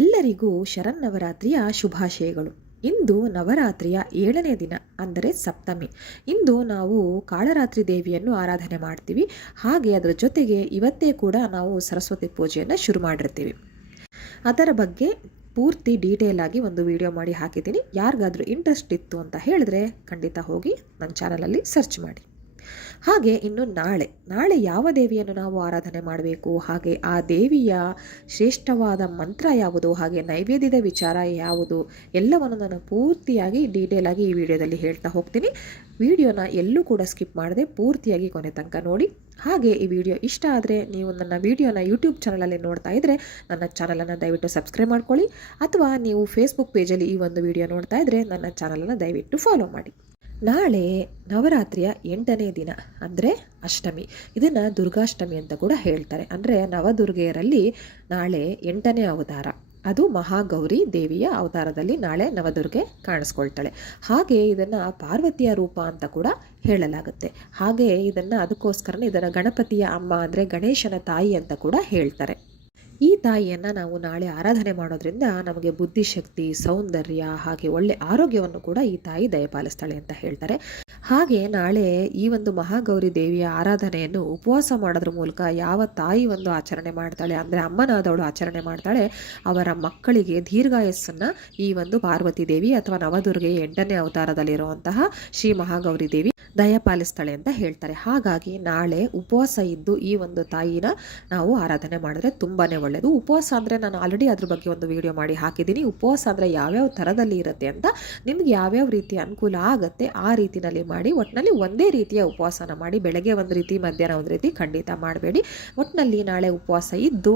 ಎಲ್ಲರಿಗೂ ಶರನ್ನವರಾತ್ರಿಯ ಶುಭಾಶಯಗಳು. ಇಂದು ನವರಾತ್ರಿಯ ಏಳನೇ ದಿನ, ಅಂದರೆ ಸಪ್ತಮಿ. ಇಂದು ನಾವು ಕಾಳರಾತ್ರಿ ದೇವಿಯನ್ನು ಆರಾಧನೆ ಮಾಡ್ತೀವಿ. ಹಾಗೆ ಅದರ ಜೊತೆಗೆ ಇವತ್ತೇ ಕೂಡ ನಾವು ಸರಸ್ವತಿ ಪೂಜೆಯನ್ನು ಶುರು ಮಾಡಿರ್ತೀವಿ. ಅದರ ಬಗ್ಗೆ ಪೂರ್ತಿ ಡೀಟೇಲ್ ಆಗಿ ಒಂದು ವಿಡಿಯೋ ಮಾಡಿ ಹಾಕಿದ್ದೀನಿ. ಯಾರಿಗಾದರೂ ಇಂಟ್ರೆಸ್ಟ್ ಇತ್ತು ಅಂತ ಹೇಳಿದ್ರೆ ಖಂಡಿತ ಹೋಗಿ ನನ್ನ ಚಾನಲಲ್ಲಿ ಸರ್ಚ್ ಮಾಡಿ. ಹಾಗೆ ಇನ್ನು ನಾಳೆ ನಾಳೆ ಯಾವ ದೇವಿಯನ್ನು ನಾವು ಆರಾಧನೆ ಮಾಡಬೇಕು? ಹಾಗೆ ಆ ದೇವಿಯ ಶ್ರೇಷ್ಠವಾದ ಮಂತ್ರ ಯಾವುದು? ಹಾಗೆ ನೈವೇದ್ಯದ ವಿಚಾರ ಯಾವುದು? ಎಲ್ಲವನ್ನು ನಾನು ಪೂರ್ತಿಯಾಗಿ ಡೀಟೇಲ್ ಆಗಿ ಈ ವಿಡಿಯೋದಲ್ಲಿ ಹೇಳ್ತಾ ಹೋಗ್ತೀನಿ. ವಿಡಿಯೋನ ಎಲ್ಲೂ ಕೂಡ ಸ್ಕಿಪ್ ಮಾಡದೆ ಪೂರ್ತಿಯಾಗಿ ಕೊನೆ ತನಕ ನೋಡಿ. ಹಾಗೆ ಈ ವಿಡಿಯೋ ಇಷ್ಟ ಆದರೆ ನೀವು ನನ್ನ ವಿಡಿಯೋನ ಯೂಟ್ಯೂಬ್ ಚಾನಲಲ್ಲಿ ನೋಡ್ತಾ ಇದ್ದರೆ ನನ್ನ ಚಾನಲನ್ನು ದಯವಿಟ್ಟು ಸಬ್ಸ್ಕ್ರೈಬ್ ಮಾಡ್ಕೊಳ್ಳಿ. ಅಥವಾ ನೀವು ಫೇಸ್ಬುಕ್ ಪೇಜಲ್ಲಿ ಈ ಒಂದು ವಿಡಿಯೋ ನೋಡ್ತಾ ಇದ್ದರೆ ನನ್ನ ಚಾನಲನ್ನು ದಯವಿಟ್ಟು ಫಾಲೋ ಮಾಡಿ. ನಾಳೆ ನವರಾತ್ರಿಯ ಎಂಟನೇ ದಿನ, ಅಂದರೆ ಅಷ್ಟಮಿ. ಇದನ್ನು ದುರ್ಗಾಷ್ಟಮಿ ಅಂತ ಕೂಡ ಹೇಳ್ತಾರೆ. ಅಂದರೆ ನವದುರ್ಗೆಯರಲ್ಲಿ ನಾಳೆ ಎಂಟನೇ ಅವತಾರ. ಅದು ಮಹಾಗೌರಿ ದೇವಿಯ ಅವತಾರದಲ್ಲಿ ನಾಳೆ ನವದುರ್ಗೆ ಕಾಣಿಸ್ಕೊಳ್ತಾಳೆ. ಹಾಗೆ ಇದನ್ನು ಪಾರ್ವತಿಯ ರೂಪ ಅಂತ ಕೂಡ ಹೇಳಲಾಗುತ್ತೆ. ಹಾಗೆ ಇದನ್ನು ಅದಕ್ಕೋಸ್ಕರನೇ ಇದನ್ನು ಗಣಪತಿಯ ಅಮ್ಮ ಅಂದರೆ ಗಣೇಶನ ತಾಯಿ ಅಂತ ಕೂಡ ಹೇಳ್ತಾರೆ. ಈ ತಾಯಿಯನ್ನು ನಾವು ನಾಳೆ ಆರಾಧನೆ ಮಾಡೋದ್ರಿಂದ ನಮಗೆ ಬುದ್ಧಿಶಕ್ತಿ, ಸೌಂದರ್ಯ ಹಾಗೆ ಒಳ್ಳೆ ಆರೋಗ್ಯವನ್ನು ಕೂಡ ಈ ತಾಯಿ ದಯಪಾಲಿಸ್ತಾಳೆ ಅಂತ ಹೇಳ್ತಾರೆ. ಹಾಗೆ ನಾಳೆ ಈ ಒಂದು ಮಹಾಗೌರಿ ದೇವಿಯ ಆರಾಧನೆಯನ್ನು ಉಪವಾಸ ಮಾಡೋದ್ರ ಮೂಲಕ ಯಾವ ತಾಯಿ ಒಂದು ಆಚರಣೆ ಮಾಡ್ತಾಳೆ, ಅಂದರೆ ಅಮ್ಮನಾದವಳು ಆಚರಣೆ ಮಾಡ್ತಾಳೆ, ಅವರ ಮಕ್ಕಳಿಗೆ ದೀರ್ಘಾಯಸ್ಸನ್ನು ಈ ಒಂದು ಪಾರ್ವತಿ ದೇವಿ ಅಥವಾ ನವದುರ್ಗೆ ಎಂಟನೇ ಅವತಾರದಲ್ಲಿರುವಂತಹ ಶ್ರೀ ಮಹಾಗೌರಿ ದೇವಿ ದಯಪಾಲಿಸ್ತಾಳೆ ಅಂತ ಹೇಳ್ತಾರೆ. ಹಾಗಾಗಿ ನಾಳೆ ಉಪವಾಸ ಇದ್ದು ಈ ಒಂದು ತಾಯಿನ ನಾವು ಆರಾಧನೆ ಮಾಡಿದ್ರೆ ತುಂಬಾ ಒಳ್ಳೆಯದು ಉಪವಾಸ ಅಂದರೆ ನಾನು ಆಲ್ರೆಡಿ ಅದ್ರ ಬಗ್ಗೆ ಒಂದು ವಿಡಿಯೋ ಮಾಡಿ ಹಾಕಿದ್ದೀನಿ. ಉಪವಾಸ ಅಂದರೆ ಯಾವ್ಯಾವ ಥರದಲ್ಲಿ ಇರುತ್ತೆ ಅಂತ ನಿಮ್ಗೆ ಯಾವ್ಯಾವ ರೀತಿ ಅನುಕೂಲ ಆಗುತ್ತೆ ಆ ರೀತಿಯಲ್ಲಿ ಮಾಡಿ ಒಟ್ಟಿನಲ್ಲಿ ಒಂದೇ ರೀತಿಯ ಉಪವಾಸನ ಮಾಡಿ, ಬೆಳಗ್ಗೆ ಒಂದು ರೀತಿ, ಮಧ್ಯಾಹ್ನ ಒಂದು ರೀತಿ ಖಂಡಿತ ಮಾಡಬೇಡಿ. ಒಟ್ಟಿನಲ್ಲಿ ನಾಳೆ ಉಪವಾಸ ಇದ್ದು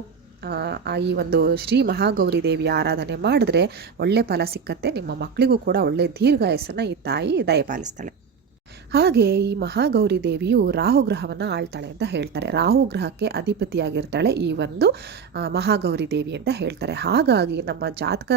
ಈ ಒಂದು ಶ್ರೀ ಮಹಾಗೌರಿ ದೇವಿಯ ಆರಾಧನೆ ಮಾಡಿದ್ರೆ ಒಳ್ಳೆ ಫಲ ಸಿಕ್ಕತ್ತೆ. ನಿಮ್ಮ ಮಕ್ಕಳಿಗೂ ಕೂಡ ಒಳ್ಳೆ ದೀರ್ಘಾಯಸ್ಸನ್ನು ಈ ತಾಯಿ ದಯಪಾಲಿಸ್ತಾಳೆ. ಹಾಗೆ ಈ ಮಹಾಗೌರಿ ದೇವಿಯು ರಾಹುಗ್ರಹವನ್ನು ಆಳ್ತಾಳೆ ಅಂತ ಹೇಳ್ತಾರೆ. ರಾಹುಗ್ರಹಕ್ಕೆ ಅಧಿಪತಿಯಾಗಿರ್ತಾಳೆ ಈ ಒಂದು ಮಹಾಗೌರಿ ದೇವಿ ಅಂತ ಹೇಳ್ತಾರೆ. ಹಾಗಾಗಿ ನಮ್ಮ ಜಾತಕ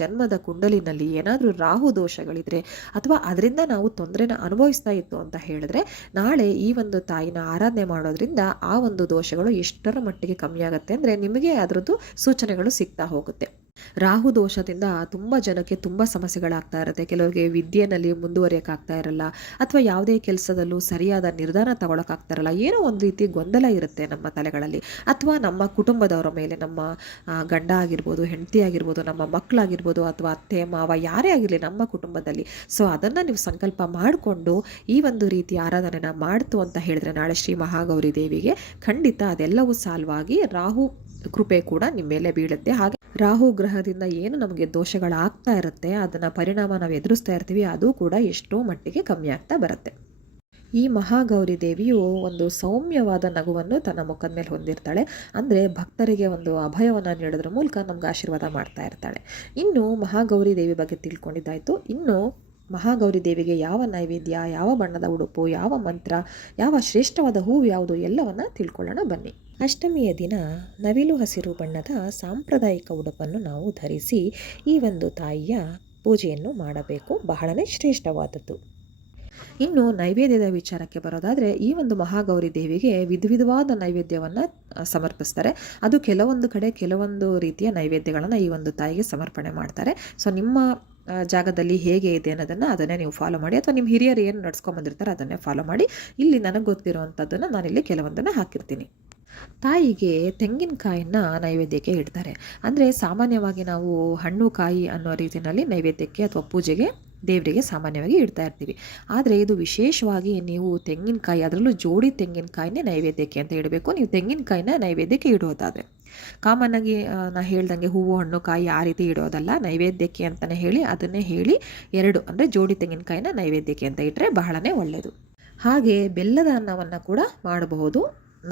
ಜನ್ಮದ ಕುಂಡಲಿನಲ್ಲಿ ಏನಾದರೂ ರಾಹು ದೋಷಗಳಿದ್ರೆ ಅಥವಾ ಅದರಿಂದ ನಾವು ತೊಂದರೆನ ಅನುಭವಿಸ್ತಾ ಇತ್ತು ಅಂತ ಹೇಳಿದ್ರೆ ನಾಳೆ ಈ ಒಂದು ತಾಯಿನ ಆರಾಧನೆ ಮಾಡೋದ್ರಿಂದ ಆ ಒಂದು ದೋಷಗಳು ಎಷ್ಟರ ಮಟ್ಟಿಗೆ ಕಮ್ಮಿ ಆಗುತ್ತೆ ಅಂದರೆ ನಿಮಗೆ ಅದರದ್ದು ಸೂಚನೆಗಳು ಸಿಗ್ತಾ ಹೋಗುತ್ತೆ. ರಾಹು ದೋಷದಿಂದ ತುಂಬ ಜನಕ್ಕೆ ತುಂಬ ಸಮಸ್ಯೆಗಳಾಗ್ತಾ ಇರುತ್ತೆ. ಕೆಲವರಿಗೆ ವಿದ್ಯೆನಲ್ಲಿ ಮುಂದುವರಿಯೋಕ್ಕಾಗ್ತಾ ಇರಲ್ಲ, ಅಥವಾ ಯಾವುದೇ ಕೆಲಸದಲ್ಲೂ ಸರಿಯಾದ ನಿರ್ಧಾರ ತಗೊಳಕ್ಕಾಗ್ತಾ ಇರಲ್ಲ. ಏನೋ ಒಂದು ರೀತಿ ಗೊಂದಲ ಇರುತ್ತೆ ನಮ್ಮ ತಲೆಗಳಲ್ಲಿ. ಅಥವಾ ನಮ್ಮ ಕುಟುಂಬದವರ ಮೇಲೆ ನಮ್ಮ ಗಂಡ ಆಗಿರ್ಬೋದು, ಹೆಂಡತಿ ಆಗಿರ್ಬೋದು, ನಮ್ಮ ಮಕ್ಕಳಾಗಿರ್ಬೋದು ಅಥವಾ ಅತ್ತೆ, ಮಾವ, ಯಾರೇ ಆಗಿರಲಿ ನಮ್ಮ ಕುಟುಂಬದಲ್ಲಿ. ಸೊ, ಅದನ್ನು ನೀವು ಸಂಕಲ್ಪ ಮಾಡಿಕೊಂಡು ಈ ಒಂದು ರೀತಿ ಆರಾಧನೆನ ಮಾಡ್ತು ಅಂತ ಹೇಳಿದ್ರೆ ನಾಳೆ ಶ್ರೀ ಮಹಾಗೌರಿ ದೇವಿಗೆ ಖಂಡಿತ ಅದೆಲ್ಲವೂ ಸಾಲ್ವಾಗಿ ರಾಹು ಕೃಪೆ ಕೂಡ ನಿಮ್ಮ ಮೇಲೆ ಬೀಳುತ್ತೆ. ಹಾಗೆ ರಾಹು ಗ್ರಹದಿಂದ ಏನು ನಮಗೆ ದೋಷಗಳಾಗ್ತಾ ಇರುತ್ತೆ, ಅದನ್ನು ಪರಿಣಾಮ ನಾವು ಎದುರಿಸ್ತಾ ಇರ್ತೀವಿ, ಅದು ಕೂಡ ಎಷ್ಟೋ ಮಟ್ಟಿಗೆ ಕಮ್ಮಿ ಆಗ್ತಾ ಬರುತ್ತೆ. ಈ ಮಹಾಗೌರಿ ದೇವಿಯು ಒಂದು ಸೌಮ್ಯವಾದ ನಗುವನ್ನು ತನ್ನ ಮುಖದ ಮೇಲೆ ಹೊಂದಿರ್ತಾಳೆ. ಅಂದರೆ ಭಕ್ತರಿಗೆ ಒಂದು ಅಭಯವನ್ನು ನೀಡೋದ್ರ ಮೂಲಕ ನಮ್ಗೆ ಆಶೀರ್ವಾದ ಮಾಡ್ತಾ ಇರ್ತಾಳೆ. ಇನ್ನು ಮಹಾಗೌರಿ ದೇವಿ ಬಗ್ಗೆ ತಿಳ್ಕೊಂಡಿದ್ದಾಯಿತು. ಇನ್ನು ಮಹಾಗೌರಿ ದೇವಿಗೆ ಯಾವ ನೈವೇದ್ಯ, ಯಾವ ಬಣ್ಣದ ಉಡುಪು, ಯಾವ ಮಂತ್ರ, ಯಾವ ಶ್ರೇಷ್ಠವಾದ ಹೂವು ಯಾವುದು ಎಲ್ಲವನ್ನು ತಿಳ್ಕೊಳ್ಳೋಣ ಬನ್ನಿ. ಅಷ್ಟಮಿಯ ದಿನ ನವಿಲು ಹಸಿರು ಬಣ್ಣದ ಸಾಂಪ್ರದಾಯಿಕ ಉಡುಪನ್ನು ನಾವು ಧರಿಸಿ ಈ ಒಂದು ತಾಯಿಯ ಪೂಜೆಯನ್ನು ಮಾಡಬೇಕು. ಬಹಳನೇ ಶ್ರೇಷ್ಠವಾದದ್ದು. ಇನ್ನು ನೈವೇದ್ಯದ ವಿಚಾರಕ್ಕೆ ಬರೋದಾದರೆ ಈ ಒಂದು ಮಹಾಗೌರಿ ದೇವಿಗೆ ವಿಧ ವಿಧವಾದ ನೈವೇದ್ಯವನ್ನು ಸಮರ್ಪಿಸ್ತಾರೆ. ಅದು ಕೆಲವೊಂದು ಕಡೆ ಕೆಲವೊಂದು ರೀತಿಯ ನೈವೇದ್ಯಗಳನ್ನು ಈ ಒಂದು ತಾಯಿಗೆ ಸಮರ್ಪಣೆ ಮಾಡ್ತಾರೆ. ಸೊ ನಿಮ್ಮ ಜಾಗದಲ್ಲಿ ಹೇಗೆ ಇದೆ ಅನ್ನೋದನ್ನು ಅದನ್ನೇ ನೀವು ಫಾಲೋ ಮಾಡಿ. ಅಥವಾ ನಿಮ್ಮ ಹಿರಿಯರು ಏನು ನಡ್ಸ್ಕೊಂಬಂದಿರ್ತಾರೆ ಅದನ್ನೇ ಫಾಲೋ ಮಾಡಿ. ಇಲ್ಲಿ ನನಗೆ ಗೊತ್ತಿರುವಂಥದ್ದನ್ನು ನಾನಿಲ್ಲಿ ಕೆಲವೊಂದನ್ನು ಹಾಕಿರ್ತೀನಿ. ತಾಯಿಗೆ ತೆಂಗಿನಕಾಯಿನ ನೈವೇದ್ಯಕ್ಕೆ ಇಡ್ತಾರೆ. ಅಂದರೆ ಸಾಮಾನ್ಯವಾಗಿ ನಾವು ಹಣ್ಣು, ಕಾಯಿ ಅನ್ನೋ ರೀತಿಯಲ್ಲಿ ನೈವೇದ್ಯಕ್ಕೆ ಅಥವಾ ಪೂಜೆಗೆ ದೇವರಿಗೆ ಸಾಮಾನ್ಯವಾಗಿ ಇಡ್ತಾ ಇರ್ತೀವಿ. ಆದರೆ ಇದು ವಿಶೇಷವಾಗಿ ನೀವು ತೆಂಗಿನಕಾಯಿ, ಅದರಲ್ಲೂ ಜೋಡಿ ತೆಂಗಿನಕಾಯಿನೇ ನೈವೇದ್ಯಕ್ಕೆ ಅಂತ ಇಡಬೇಕು. ನೀವು ತೆಂಗಿನಕಾಯಿನ ನೈವೇದ್ಯಕ್ಕೆ ಇಡೋದಾದರೆ ಕಾಮನ್ ಆಗಿ ನಾ ಹೇಳ್ದಂಗೆ ಹೂವು, ಹಣ್ಣು, ಕಾಯಿ ಆ ರೀತಿ ಇಡೋದಲ್ಲ. ನೈವೇದ್ಯಕ್ಕೆ ಅಂತಲೇ ಹೇಳಿ, ಅದನ್ನೇ ಹೇಳಿ ಎರಡು, ಅಂದರೆ ಜೋಡಿ ತೆಂಗಿನಕಾಯಿನ ನೈವೇದ್ಯಕ್ಕೆ ಅಂತ ಇಟ್ಟರೆ ಬಹಳನೇ ಒಳ್ಳೆಯದು ಹಾಗೆ ಬೆಲ್ಲದ ಅನ್ನವನ್ನು ಕೂಡ ಮಾಡಬಹುದು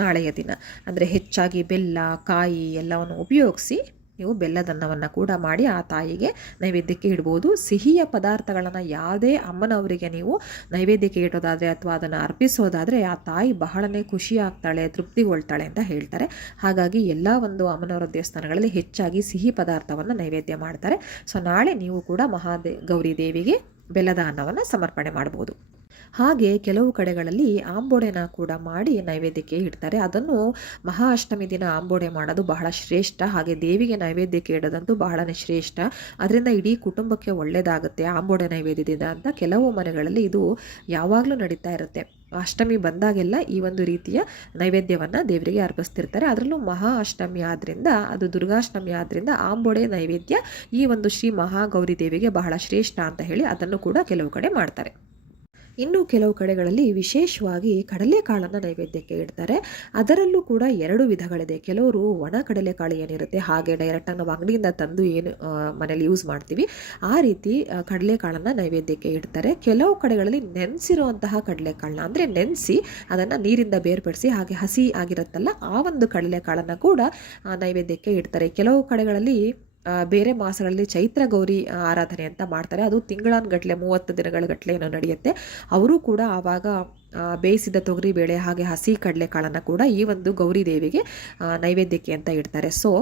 ನಾಳೆಯ ದಿನ. ಅಂದರೆ ಹೆಚ್ಚಾಗಿ ಬೆಲ್ಲ, ಕಾಯಿ ಎಲ್ಲವನ್ನು ಉಪಯೋಗಿಸಿ ನೀವು ಬೆಲ್ಲದನ್ನವನ್ನು ಕೂಡ ಮಾಡಿ ಆ ತಾಯಿಗೆ ನೈವೇದ್ಯಕ್ಕೆ ಇಡ್ಬೋದು. ಸಿಹಿಯ ಪದಾರ್ಥಗಳನ್ನು ಯಾವುದೇ ಅಮ್ಮನವರಿಗೆ ನೀವು ನೈವೇದ್ಯಕ್ಕೆ ಇಡೋದಾದರೆ ಅಥವಾ ಅದನ್ನು ಅರ್ಪಿಸೋದಾದರೆ ಆ ತಾಯಿ ಬಹಳನೇ ಖುಷಿ ಆಗ್ತಾಳೆ, ತೃಪ್ತಿಗೊಳ್ತಾಳೆ ಅಂತ ಹೇಳ್ತಾರೆ. ಹಾಗಾಗಿ ಎಲ್ಲ ಒಂದು ಅಮ್ಮನವರ ದೇವಸ್ಥಾನಗಳಲ್ಲಿ ಹೆಚ್ಚಾಗಿ ಸಿಹಿ ಪದಾರ್ಥವನ್ನು ನೈವೇದ್ಯ ಮಾಡ್ತಾರೆ. ಸೊ ನಾಳೆ ನೀವು ಕೂಡ ಮಹಾದೇ ಗೌರಿ ದೇವಿಗೆ ಬೆಲ್ಲದ ಅನ್ನವನ್ನು ಸಮರ್ಪಣೆ ಮಾಡ್ಬೋದು. ಹಾಗೆ ಕೆಲವು ಕಡೆಗಳಲ್ಲಿ ಆಂಬೋಡೆನ ಕೂಡ ಮಾಡಿ ನೈವೇದ್ಯಕ್ಕೆ ಇಡ್ತಾರೆ. ಅದನ್ನು ಮಹಾಅಷ್ಟಮಿ ದಿನ ಆಂಬೋಡೆ ಮಾಡೋದು ಬಹಳ ಶ್ರೇಷ್ಠ, ಹಾಗೆ ದೇವಿಗೆ ನೈವೇದ್ಯಕ್ಕೆ ಇಡೋದಂತೂ ಬಹಳನೇ ಶ್ರೇಷ್ಠ. ಅದರಿಂದ ಇಡೀ ಕುಟುಂಬಕ್ಕೆ ಒಳ್ಳೆಯದಾಗುತ್ತೆ ಆಂಬೋಡೆ ನೈವೇದ್ಯದಿಂದ ಅಂತ ಕೆಲವು ಮನೆಗಳಲ್ಲಿ ಇದು ಯಾವಾಗಲೂ ನಡೀತಾ ಇರುತ್ತೆ. ಅಷ್ಟಮಿ ಬಂದಾಗೆಲ್ಲ ಈ ಒಂದು ರೀತಿಯ ನೈವೇದ್ಯವನ್ನು ದೇವರಿಗೆ ಅರ್ಪಿಸ್ತಿರ್ತಾರೆ. ಅದರಲ್ಲೂ ಮಹಾ ಅಷ್ಟಮಿ ಆದ್ದರಿಂದ ಅದು ದುರ್ಗಾಷ್ಟಮಿ ಆದ್ದರಿಂದ ಆಂಬೋಡೆ ನೈವೇದ್ಯ ಈ ಒಂದು ಶ್ರೀ ಮಹಾಗೌರಿ ದೇವಿಗೆ ಬಹಳ ಶ್ರೇಷ್ಠ ಅಂತ ಹೇಳಿ ಅದನ್ನು ಕೂಡ ಕೆಲವು ಕಡೆ ಮಾಡ್ತಾರೆ. ಇನ್ನು ಕೆಲವು ಕಡೆಗಳಲ್ಲಿ ವಿಶೇಷವಾಗಿ ಕಡಲೆಕಾಳನ್ನು ನೈವೇದ್ಯಕ್ಕೆ ಇಡ್ತಾರೆ. ಅದರಲ್ಲೂ ಕೂಡ ಎರಡು ವಿಧಗಳಿದೆ. ಕೆಲವರು ಒಣ ಕಡಲೆಕಾಳು ಏನಿರುತ್ತೆ, ಹಾಗೆ ಡೈರೆಕ್ಟಾಗಿ ನಾವು ಅಂಗಡಿಯಿಂದ ತಂದು ಏನು ಮನೇಲಿ ಯೂಸ್ ಮಾಡ್ತೀವಿ. ಆ ರೀತಿ ಕಡಲೆಕಾಳನ್ನು ನೈವೇದ್ಯಕ್ಕೆ ಇಡ್ತಾರೆ. ಕೆಲವು ಕಡೆಗಳಲ್ಲಿ ನೆನೆಸಿರುವಂತಹ ಕಡಲೆಕಾಳನ್ನ, ಅಂದರೆ ನೆನೆಸಿ ಅದನ್ನು ನೀರಿಂದ ಬೇರ್ಪಡಿಸಿ ಹಾಗೆ ಹಸಿ ಆಗಿರುತ್ತಲ್ಲ, ಆ ಒಂದು ಕಡಲೆಕಾಳನ್ನು ಕೂಡ ನೈವೇದ್ಯಕ್ಕೆ ಇಡ್ತಾರೆ. ಕೆಲವು ಕಡೆಗಳಲ್ಲಿ ಬೇರೆ ಮಾಸಗಳಲ್ಲಿ ಚೈತ್ರ ಗೌರಿ ಆರಾಧನೆ ಅಂತ ಮಾಡ್ತಾರೆ. ಅದು ತಿಂಗಳಾನ್ಗಟ್ಲೆ ಮೂವತ್ತು ದಿನಗಳ ಗಟ್ಟಲೆ ಏನೋ ನಡೆಯುತ್ತೆ. ಅವರು ಕೂಡ ಆವಾಗ ಬೇಯಿಸಿದ ತೊಗರಿ ಬೇಳೆ ಹಾಗೆ ಹಸಿ ಕಡಲೆಕಾಳನ್ನು ಕೂಡ ಈ ಒಂದು ಗೌರಿ ದೇವಿಗೆ ನೈವೇದ್ಯಕ್ಕೆ ಅಂತ ಇಡ್ತಾರೆ. ಸೊ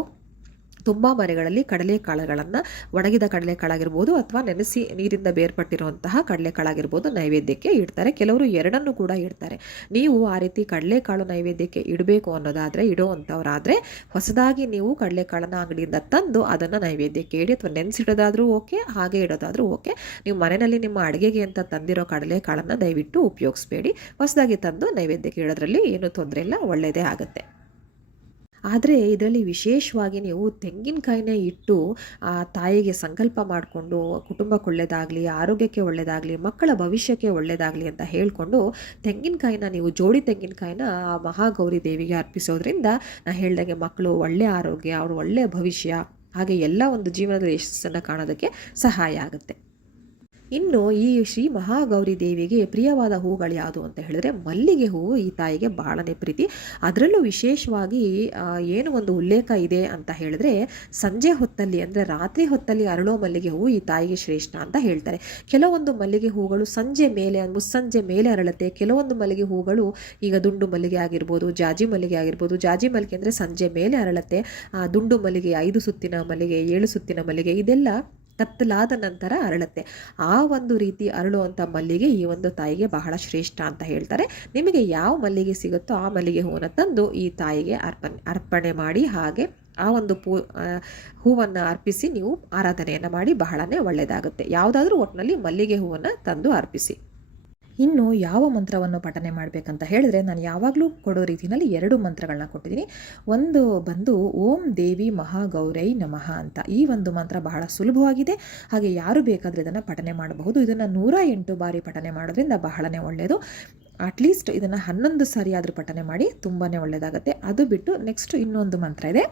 ತುಂಬ ಮನೆಗಳಲ್ಲಿ ಕಡಲೆಕಾಳುಗಳನ್ನು ಒಣಗಿದ ಕಡಲೆಕಾಳಾಗಿರ್ಬೋದು ಅಥವಾ ನೆನೆಸಿ ನೀರಿಂದ ಬೇರ್ಪಟ್ಟಿರುವಂತಹ ಕಡಲೆಕಾಳಾಗಿರ್ಬೋದು ನೈವೇದ್ಯಕ್ಕೆ ಇಡ್ತಾರೆ. ಕೆಲವರು ಎರಡನ್ನು ಕೂಡ ಇಡ್ತಾರೆ. ನೀವು ಆ ರೀತಿ ಕಡಲೆಕಾಳು ನೈವೇದ್ಯಕ್ಕೆ ಇಡಬೇಕು ಅನ್ನೋದಾದರೆ, ಇಡುವಂಥವರಾದರೆ ಹೊಸದಾಗಿ ನೀವು ಕಡಲೆಕಾಳನ್ನು ಅಂಗಡಿಯಿಂದ ತಂದು ಅದನ್ನು ನೈವೇದ್ಯಕ್ಕೆ ಇಡಿ. ಅಥವಾ ನೆನೆಸಿಡೋದಾದರೂ ಓಕೆ, ಹಾಗೆ ಇಡೋದಾದರೂ ಓಕೆ. ನೀವು ಮನೆಯಲ್ಲಿ ನಿಮ್ಮ ಅಡುಗೆಗೆ ಅಂತ ತಂದಿರೋ ಕಡಲೆಕಾಳನ್ನು ದಯವಿಟ್ಟು ಉಪಯೋಗಿಸ್ಬೇಡಿ. ಹೊಸದಾಗಿ ತಂದು ನೈವೇದ್ಯಕ್ಕೆ ಇಡೋದ್ರಲ್ಲಿ ಏನೂ ತೊಂದರೆ ಇಲ್ಲ ಒಳ್ಳೆಯದೇ ಆಗುತ್ತೆ. ಆದರೆ ಇದರಲ್ಲಿ ವಿಶೇಷವಾಗಿ ನೀವು ತೆಂಗಿನಕಾಯಿನೇ ಇಟ್ಟು, ಆ ತಾಯಿಗೆ ಸಂಕಲ್ಪ ಮಾಡಿಕೊಂಡು ಕುಟುಂಬಕ್ಕೆ ಒಳ್ಳೆಯದಾಗಲಿ ಆರೋಗ್ಯಕ್ಕೆ ಒಳ್ಳೆಯದಾಗಲಿ ಮಕ್ಕಳ ಭವಿಷ್ಯಕ್ಕೆ ಒಳ್ಳೆಯದಾಗಲಿ ಅಂತ ಹೇಳಿಕೊಂಡು ತೆಂಗಿನಕಾಯಿನ ನೀವು ಜೋಡಿ ತೆಂಗಿನಕಾಯಿನ ಆ ಮಹಾಗೌರಿ ದೇವಿಗೆ ಅರ್ಪಿಸೋದ್ರಿಂದ ನಾನು ಹೇಳ್ದಂಗೆ ಮಕ್ಕಳು ಒಳ್ಳೆಯ ಆರೋಗ್ಯ, ಅವರು ಒಳ್ಳೆಯ ಭವಿಷ್ಯ, ಹಾಗೆ ಎಲ್ಲ ಒಂದು ಜೀವನದ ಯಶಸ್ಸನ್ನು ಕಾಣೋದಕ್ಕೆ ಸಹಾಯ ಆಗುತ್ತೆ. ಇನ್ನು ಈ ಶ್ರೀ ಮಹಾಗೌರಿ ದೇವಿಗೆ ಪ್ರಿಯವಾದ ಹೂಗಳು ಯಾವುದು ಅಂತ ಹೇಳಿದ್ರೆ ಮಲ್ಲಿಗೆ ಹೂವು ಈ ತಾಯಿಗೆ ಬಹಳನೇ ಪ್ರೀತಿ. ಅದರಲ್ಲೂ ವಿಶೇಷವಾಗಿ ಏನು ಒಂದು ಉಲ್ಲೇಖ ಇದೆ ಅಂತ ಹೇಳಿದ್ರೆ ಸಂಜೆ ಹೊತ್ತಲ್ಲಿ ಅಂದರೆ ರಾತ್ರಿ ಹೊತ್ತಲ್ಲಿ ಅರಳೋ ಮಲ್ಲಿಗೆ ಹೂವು ಈ ತಾಯಿಗೆ ಶ್ರೇಷ್ಠ ಅಂತ ಹೇಳ್ತಾರೆ. ಕೆಲವೊಂದು ಮಲ್ಲಿಗೆ ಹೂಗಳು ಸಂಜೆ ಮೇಲೆ, ಮುಸ್ಸಂಜೆ ಮೇಲೆ ಅರಳುತ್ತೆ. ಕೆಲವೊಂದು ಮಲ್ಲಿಗೆ ಹೂಗಳು ಈಗ ದುಂಡು ಮಲ್ಲಿಗೆ ಆಗಿರ್ಬೋದು, ಜಾಜಿ ಮಲ್ಲಿಗೆ ಆಗಿರ್ಬೋದು. ಜಾಜಿ ಮಲ್ಲಿಗೆ ಅಂದರೆ ಸಂಜೆ ಮೇಲೆ ಅರಳುತ್ತೆ. ದುಂಡು ಮಲ್ಲಿಗೆ ಐದು ಸುತ್ತಿನ ಮಲ್ಲಿಗೆ, ಏಳು ಸುತ್ತಿನ ಮಲ್ಲಿಗೆ ಇದೆಲ್ಲ ಕತ್ತಲಾದ ನಂತರ ಅರಳುತ್ತೆ. ಆ ಒಂದು ರೀತಿ ಅರಳುವಂಥ ಮಲ್ಲಿಗೆ ಈ ಒಂದು ತಾಯಿಗೆ ಬಹಳ ಶ್ರೇಷ್ಠ ಅಂತ ಹೇಳ್ತಾರೆ. ನಿಮಗೆ ಯಾವ ಮಲ್ಲಿಗೆ ಸಿಗುತ್ತೋ ಆ ಮಲ್ಲಿಗೆ ಹೂವನ್ನು ತಂದು ಈ ತಾಯಿಗೆ ಅರ್ಪಣೆ ಅರ್ಪಣೆ ಮಾಡಿ ಹಾಗೆ ಆ ಒಂದು ಪೂ ಹೂವನ್ನು ಅರ್ಪಿಸಿ ನೀವು ಆರಾಧನೆಯನ್ನು ಮಾಡಿ ಬಹಳನೇ ಒಳ್ಳೆಯದಾಗುತ್ತೆ. ಯಾವುದಾದ್ರೂ ಒಟ್ಟಿನಲ್ಲಿ ಮಲ್ಲಿಗೆ ಹೂವನ್ನು ತಂದು ಅರ್ಪಿಸಿ. ಇನ್ನು ಯಾವ ಮಂತ್ರವನ್ನು ಪಠನೆ ಮಾಡಬೇಕಂತ ಹೇಳಿದ್ರೆ ನಾನು ಯಾವಾಗಲೂ ಕೊಡೋ ರೀತಿಯಲ್ಲಿ ಎರಡು ಮಂತ್ರಗಳನ್ನ ಕೊಟ್ಟಿದ್ದೀನಿ. ಒಂದು ಬಂದು, ಓಂ ದೇವಿ ಮಹಾಗೌರೈ ನಮಃ ಅಂತ. ಈ ಒಂದು ಮಂತ್ರ ಬಹಳ ಸುಲಭವಾಗಿದೆ. ಹಾಗೆ ಯಾರು ಬೇಕಾದರೆ ಇದನ್ನು ಪಠನೆ ಮಾಡಬಹುದು. ಇದನ್ನು ನೂರ ಎಂಟು ಬಾರಿ ಪಠನೆ ಮಾಡೋದ್ರಿಂದ ಬಹಳನೇ ಒಳ್ಳೆಯದು ಅಟ್ಲೀಸ್ಟ್ ಇದನ್ನು ಹನ್ನೊಂದು ಸಾರಿ ಆದರೂ ಪಠನೆ ಮಾಡಿ ತುಂಬಾ ಒಳ್ಳೆಯದಾಗುತ್ತೆ ಅದು ಬಿಟ್ಟು ನೆಕ್ಸ್ಟ್ ಇನ್ನೊಂದು ಮಂತ್ರ ಇದೆ.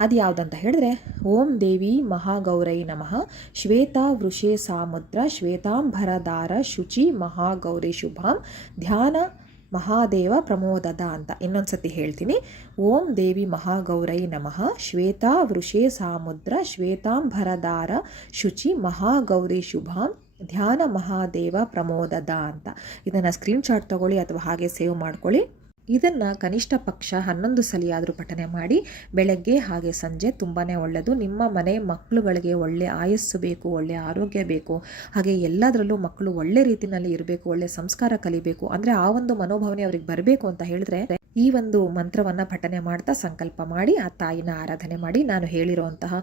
ಅದು ಯಾವುದಂತ ಹೇಳಿದ್ರೆ, ಓಂ ದೇವಿ ಮಹಾಗೌರೈ ನಮಃ, ಶ್ವೇತಾ ವೃಷೇ ಸಾಮುದ್ರ ಶ್ವೇತಾಂಬರದಾರ ಶುಚಿ ಮಹಾಗೌರಿ ಶುಭಾಂ, ಧ್ಯಾನ ಮಹಾದೇವ ಪ್ರಮೋದದ ಅಂತ ಇನ್ನೊಂದು ಸತಿ ಹೇಳ್ತೀನಿ. ಓಂ ದೇವಿ ಮಹಾಗೌರೈ ನಮಃ, ಶ್ವೇತಾ ವೃಷೆ ಸಾಮುದ್ರ ಶ್ವೇತಾಂಬರದಾರ ಶುಚಿ ಮಹಾಗೌರಿ ಶುಭಾಂ, ಧ್ಯಾನ ಮಹಾದೇವ ಪ್ರಮೋದದ ಅಂತ. ಇದನ್ನು ಸ್ಕ್ರೀನ್ಶಾಟ್ ತೊಗೊಳ್ಳಿ ಅಥವಾ ಹಾಗೆ ಸೇವ್ ಮಾಡ್ಕೊಳ್ಳಿ. ಇದನ್ನು ಕನಿಷ್ಠ ಪಕ್ಷ ಹನ್ನೊಂದು ಸಲಿಯಾದರೂ ಪಠನೆ ಮಾಡಿ ಬೆಳಗ್ಗೆ ಹಾಗೆ ಸಂಜೆ ತುಂಬಾ ಒಳ್ಳೆಯದು ನಿಮ್ಮ ಮನೆ ಮಕ್ಕಳುಗಳಿಗೆ ಒಳ್ಳೆ ಆಯಸ್ಸು ಬೇಕು, ಒಳ್ಳೆ ಆರೋಗ್ಯ ಬೇಕು, ಹಾಗೆ ಎಲ್ಲದರಲ್ಲೂ ಮಕ್ಕಳು ಒಳ್ಳೆ ರೀತಿಯಲ್ಲಿ ಇರಬೇಕು, ಒಳ್ಳೆ ಸಂಸ್ಕಾರ ಕಲಿಬೇಕು ಅಂದರೆ ಆ ಒಂದು ಮನೋಭಾವನೆ ಅವ್ರಿಗೆ ಬರಬೇಕು ಅಂತ ಹೇಳಿದ್ರೆ ಈ ಒಂದು ಮಂತ್ರವನ್ನು ಪಠನೆ ಮಾಡ್ತಾ ಸಂಕಲ್ಪ ಮಾಡಿ, ಆ ತಾಯಿನ ಆರಾಧನೆ ಮಾಡಿ ನಾನು ಹೇಳಿರುವಂತಹ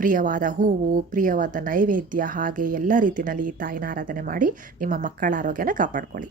ಪ್ರಿಯವಾದ ಹೂವು, ಪ್ರಿಯವಾದ ನೈವೇದ್ಯ ಹಾಗೆ ಎಲ್ಲ ರೀತಿಯಲ್ಲಿ ಈ ತಾಯಿನ ಆರಾಧನೆ ಮಾಡಿ ನಿಮ್ಮ ಮಕ್ಕಳ ಆರೋಗ್ಯನ ಕಾಪಾಡ್ಕೊಳ್ಳಿ.